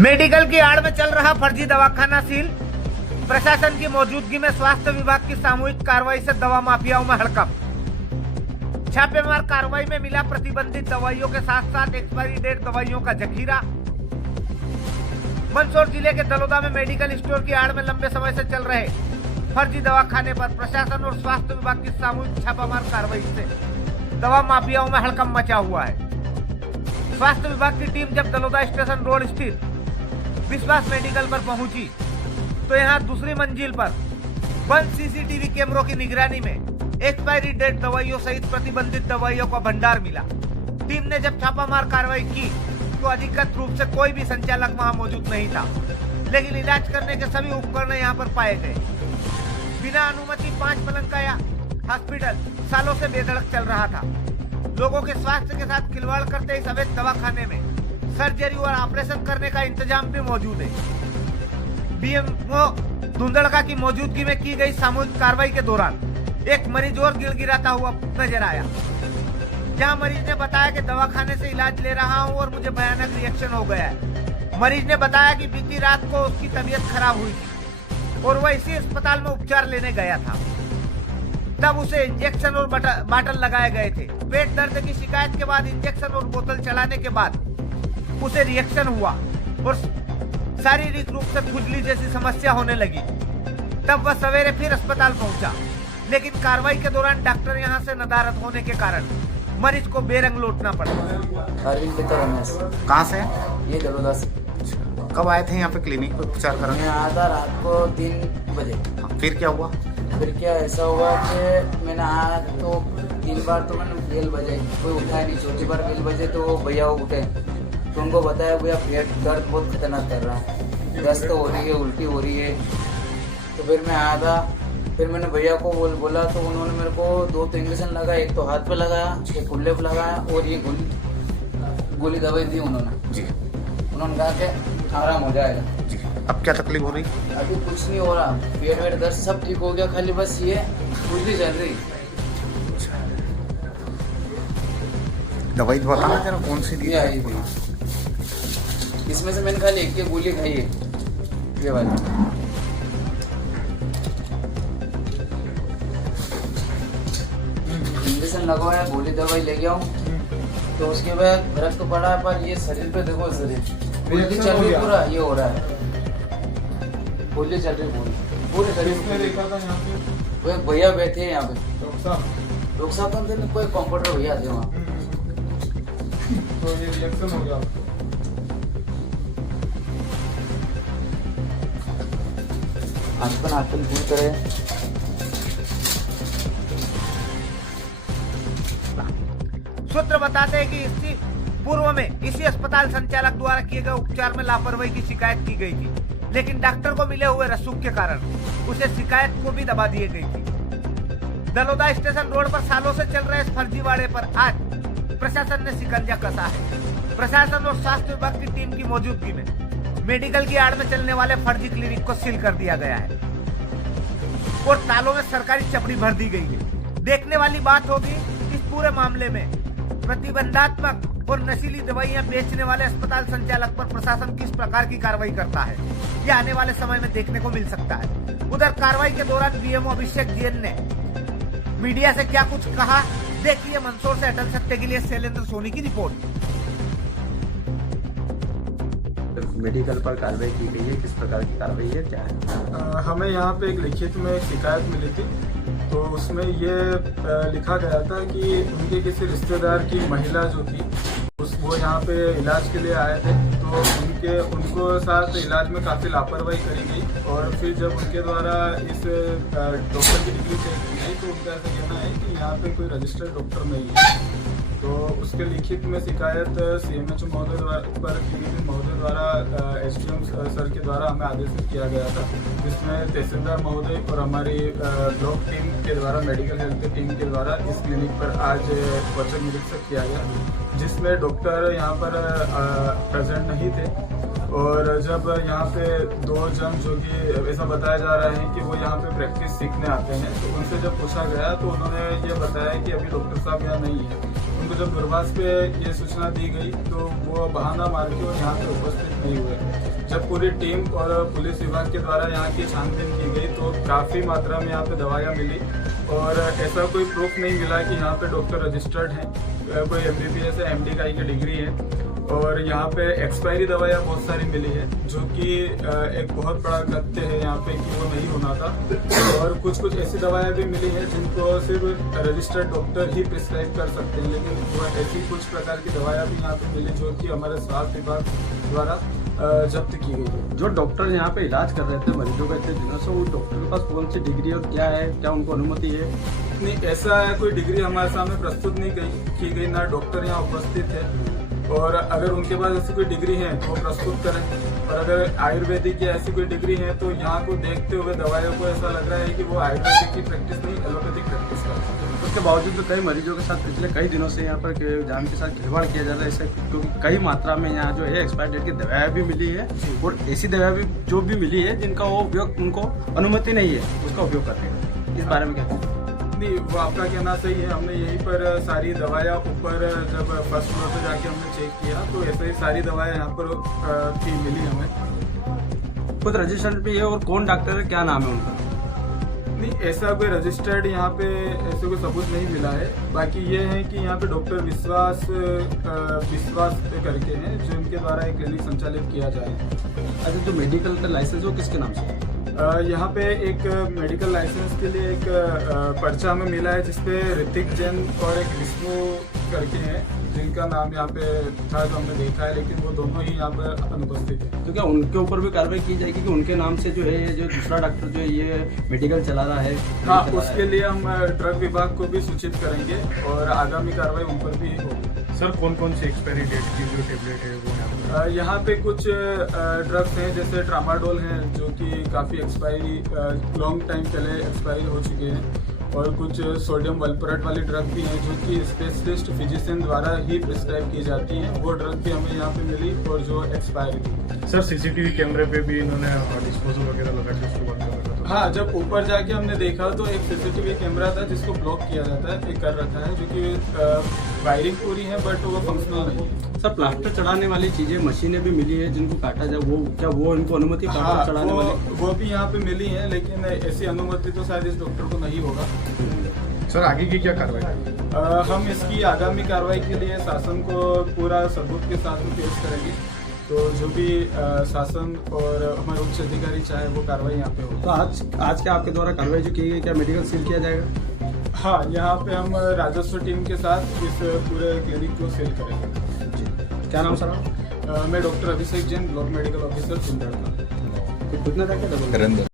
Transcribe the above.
Medical की आड़ में चल रहा फर्जी दवाखाना सील। प्रशासन की मौजूदगी में स्वास्थ्य विभाग की सामूहिक कार्रवाई से दवा माफियाओं में हड़कंप। छापेमार कार्रवाई में मिला प्रतिबंधित दवाइयों के साथ साथ एक्सपायरी डेट दवाइयों का जखीरा। मंदसौर जिले के दलोदा में मेडिकल स्टोर की आड़ में लंबे समय से चल रहे फर्जी दवाखाने पर प्रशासन और स्वास्थ्य विभाग की सामूहिक छापामार कार्रवाई से दवा माफियाओं में हड़कंप मचा हुआ है। स्वास्थ्य विभाग की टीम जब दलोदा स्टेशन रोड स्थित विश्वास मेडिकल पर पहुंची तो यहां दूसरी मंजिल पर बंद सीसीटीवी कैमरों की निगरानी में एक्सपायरी डेट दवाइयों सहित प्रतिबंधित दवाइयों का भंडार मिला। टीम ने जब छापामार कार्रवाई की तो अधिकृत रूप से कोई भी संचालक वहां मौजूद नहीं था, लेकिन इलाज करने के सभी उपकरण यहां पर पाए गए। बिना अनुमति 5 पलंग का हॉस्पिटल सालों से बेधड़क चल रहा था। लोगों के स्वास्थ्य के साथ खिलवाड़ करते इस अवैध दवाखाने में सर्जरी और ऑपरेशन करने का इंतजाम भी मौजूद है। बीएमओ धुंधड़का की मौजूदगी में की गई सामूहिक कार्रवाई के दौरान एक मरीज और गिड़गिड़ाता हुआ नजर आया, जहां मरीज ने बताया कि दवाखाने से इलाज ले रहा हूं और मुझे भयानक रिएक्शन हो गया है। मरीज ने बताया कि बीती रात को उसकी तबीयत खराब हुई थी और वह इसी अस्पताल में उपचार लेने गया था। तब उसे इंजेक्शन और बाटल लगाए गए थे। पेट दर्द की शिकायत के बाद इंजेक्शन और बोतल चलाने के बाद उसे रिएक्शन हुआ और शारीरिक रूप से खुजली जैसी समस्या होने लगी। तब वह सवेरे फिर अस्पताल पहुंचा, लेकिन कार्रवाई के दौरान डॉक्टर यहां से नदारद होने के कारण मरीज को बेरंग लौटना पड़ा। अरविंद पिता रमेश। कहाँ से? ये दलोदा से। कब आए थे यहाँ पे क्लिनिक पे उपचार कराने? मैं आया था रात को 3 बजे। फिर क्या हुआ? फिर क्या ऐसा हुआ कि मैंने आया तो 3 बार तो मैंने बेल बजाई, कोई उठाया नहीं। चौथी बार बेल बजे तो भैया वो उठे तो उनको बताया भैया पेट दर्द बहुत खतरनाक कर रहा है, दस्त हो रही है, उल्टी हो रही है। तो फिर मैं आया था, फिर मैंने भैया को बोला तो उन्होंने मेरे को 2 तो इंजेक्शन लगाया, एक तो हाथ पे लगाया, एक कुल्ले पे लगाया और ये गोली दवाई दी उन्होंने जी। उन्होंने कहा कि आराम हो जाएगा जी। अब क्या तकलीफ हो रही? अभी कुछ नहीं हो रहा, पेट वेट दर्द सब ठीक हो गया, खाली बस ये खुजली चल रही। दवाई बताना जरा कौन सी दी? आई थी इसमें से मैंने खाली एक गोली खाई है, ये वाली। इंजेक्शन लगवाया, गोली दवाई ले गया हूँ तो उसके बाद फर्क तो पड़ा है, पर ये शरीर पे देखो, शरीर गोली चल रही पूरा, ये हो रहा है, गोली चल रही पूरे शरीर पे। वो एक भैया बैठे हैं यहाँ पे, डॉक्टर साहब तो कोई कंप्यूटर भैया थे वहाँ। तो ये रिएक्शन हो गया। आजकल पूरी तरह सूत्र बताते हैं कि इससे पूर्व में इसी अस्पताल संचालक द्वारा किए गए उपचार में लापरवाही की शिकायत की गई थी, लेकिन डॉक्टर को मिले हुए रसूख के कारण उसे शिकायत को भी दबा दी गई थी। दलोदा स्टेशन रोड पर सालों से चल रहे इस फर्जीवाड़े पर आज प्रशासन ने शिकंजा कसा है। प्रशासन और स्वास्थ्य विभाग की टीम की मौजूदगी में मेडिकल की आड़ में चलने वाले फर्जी क्लिनिक को सील कर दिया गया है और तालों में सरकारी चपड़ी भर दी गई है। देखने वाली बात होगी इस पूरे मामले में प्रतिबंधात्मक और नशीली दवाइयां बेचने वाले अस्पताल संचालक पर प्रशासन किस प्रकार की कार्रवाई करता है, यह आने वाले समय में देखने को मिल सकता है। उधर कार्रवाई के दौरान बीएमओ अभिषेक जैन ने मीडिया से क्या कुछ कहा, देखिए मंदसौर से अटल सत्य के लिए शैलेंद्र सोनी की रिपोर्ट। मेडिकल पर कार्रवाई की गई है, किस प्रकार की कार्रवाई है, क्या है? हमें यहाँ पे एक लिखित में एक शिकायत मिली थी, तो उसमें ये लिखा गया था कि उनके किसी रिश्तेदार की महिला जो थी वो यहाँ पे इलाज के लिए आए थे, तो उनको साथ इलाज में काफ़ी लापरवाही करी गई और फिर जब उनके द्वारा इस डॉक्टर की डिग्री चेक की गई तो उनका ऐसा कहना है कि यहाँ पे कोई रजिस्टर्ड डॉक्टर नहीं है। तो उसके लिखित में शिकायत CMHO महोदय द्वारा SDM सर के द्वारा हमें आदेशित किया गया था, जिसमें तहसीलदार महोदय और हमारी ब्लॉक टीम के द्वारा, मेडिकल हेल्थ टीम के द्वारा इस क्लिनिक पर आज औचक निरीक्षण किया गया, जिसमें डॉक्टर यहाँ पर प्रेजेंट नहीं थे। और जब यहाँ पे 2 जन जो कि ऐसा बताया जा रहा है कि वो यहाँ पे प्रैक्टिस सीखने आते हैं, तो उनसे जब पूछा गया तो उन्होंने ये बताया कि अभी डॉक्टर साहब यहाँ नहीं है। उनको जब दूरभाष पे ये सूचना दी गई तो वो बहाना मार के और यहाँ पे उपस्थित नहीं हुए। जब पूरी टीम और पुलिस विभाग के द्वारा यहाँ की छानबीन की गई तो काफ़ी मात्रा में यहाँ पे दवाइयाँ मिली और ऐसा कोई प्रूफ नहीं मिला कि यहाँ पे डॉक्टर रजिस्टर्ड हैं, कोई MBBS है, MD की डिग्री है। और यहाँ पे एक्सपायरी दवाइयाँ बहुत सारी मिली है जो कि एक बहुत बड़ा तथ्य है यहाँ पे कि वो नहीं होना था। और कुछ ऐसी दवाइयाँ भी मिली है जिनको सिर्फ रजिस्टर्ड डॉक्टर ही प्रिस्क्राइब कर सकते हैं, लेकिन वो ऐसी कुछ प्रकार की दवाइयाँ भी यहाँ पे मिली जो कि हमारे स्वास्थ्य विभाग द्वारा जब्त की गई है। जो डॉक्टर यहाँ पे इलाज कर रहे थे मरीजों का इतने दिनों से, वो डॉक्टर के पास कौन सी डिग्री और क्या है, क्या उनको अनुमति है? नहीं, ऐसा कोई डिग्री हमारे सामने प्रस्तुत नहीं की गई, ना डॉक्टर यहाँ उपस्थित है। और अगर उनके पास ऐसी कोई डिग्री है तो वो प्रस्तुत करें, और अगर आयुर्वेदिक या ऐसी कोई डिग्री है तो यहाँ को देखते हुए दवाइयों को ऐसा लग रहा है कि वो आयुर्वेदिक की प्रैक्टिस नहीं, एलोपैथिक प्रैक्टिस कर रहे हैं। उसके बावजूद तो कई मरीजों के साथ पिछले कई दिनों से यहाँ पर जान के साथ खिलवाड़ किया जा रहा है ऐसे, क्योंकि कई मात्रा में यहाँ जो है एक्सपायर डेट की दवाएं भी मिली है और ऐसी दवाएं भी जो भी मिली है जिनका वो उपयोग उनको अनुमति नहीं है उसका उपयोग करने का। इस बारे में क्या कहते हैं? नहीं, वो आपका कहना सही है। हमने यहीं पर सारी दवाइयाँ ऊपर जब फर्स्ट फ्लोर पे जाके हमने चेक किया तो ऐसे ही सारी दवाइयाँ यहाँ पर थी मिली हमें। खुद रजिस्टर्ड भी है और कौन डॉक्टर है, क्या नाम है उनका? नहीं, ऐसा कोई रजिस्टर्ड यहाँ पे ऐसे कोई सबूत नहीं मिला है। बाकी ये है कि यहाँ पे डॉक्टर विश्वास करके हैं जिनके द्वारा एक क्लिनिक संचालित किया जाए। अच्छा, जो मेडिकल का लाइसेंस वो किसके नाम से? यहाँ पे एक मेडिकल लाइसेंस के लिए एक पर्चा हमें मिला है जिसपे ऋतिक जैन और एक विष्णु करके हैं जिनका नाम यहाँ पे था जो हमने देखा है, लेकिन वो दोनों ही यहाँ पर अनुपस्थित है। तो क्या उनके ऊपर भी कार्रवाई की जाएगी कि उनके नाम से जो है ये जो दूसरा डॉक्टर जो है ये मेडिकल चला रहा है? हाँ, उसके लिए हम ड्रग विभाग को भी सूचित करेंगे और आगामी कार्रवाई उन पर भी होगी। सर कौन कौन सी एक्सपायरी डेट की जो टेबलेट है वो यहाँ पे कुछ ड्रग्स हैं जैसे ट्रामाडोल हैं जो कि काफ़ी एक्सपायरी लॉन्ग टाइम पहले एक्सपायरी हो चुके हैं, और कुछ सोडियम वल्परेट वाली ड्रग भी हैं जो कि स्पेशलिस्ट फिजिशियन द्वारा ही प्रिस्क्राइब की जाती हैं। वो ड्रग भी हमें यहाँ पे मिली और जो एक्सपायरी थी। सर CCTV कैमरे पे भी इन्होंने डिस्पोजल वगैरह लगा के उसको बंद कर रखा था। हाँ, जब ऊपर जाके हमने देखा तो एक CCTV कैमरा था जिसको ब्लॉक किया जाता है, एक कर रखा है, जो कि वायरिंग पूरी है बट वो फंक्शनल नहीं है। सर, प्लास्टर चढ़ाने वाली चीजें मशीनें भी मिली है जिनको काटा जाए, वो क्या वो इनको अनुमति हाँ, प्लास्टर चढ़ाने वाली? वो भी यहाँ पे मिली है, लेकिन ऐसी अनुमति तो शायद इस डॉक्टर को नहीं होगा। सर आगे की क्या कार्रवाई? हम इसकी आगामी कार्रवाई के लिए शासन को पूरा सबूत के साथ में पेश करेंगे, तो जो भी शासन और हमारे उच्च अधिकारी चाहे वो कार्रवाई यहाँ पे हो। तो आज क्या आपके द्वारा कार्रवाई जो की गई, क्या मेडिकल सील किया जाएगा? हाँ, यहाँ पे हम राजस्व टीम के साथ इस पूरे क्लिनिक को सील करेंगे। क्या नाम सर? मैं डॉक्टर अभिषेक जैन, ब्लॉक मेडिकल ऑफिसर, सिंधड़ का। कितना था क्या?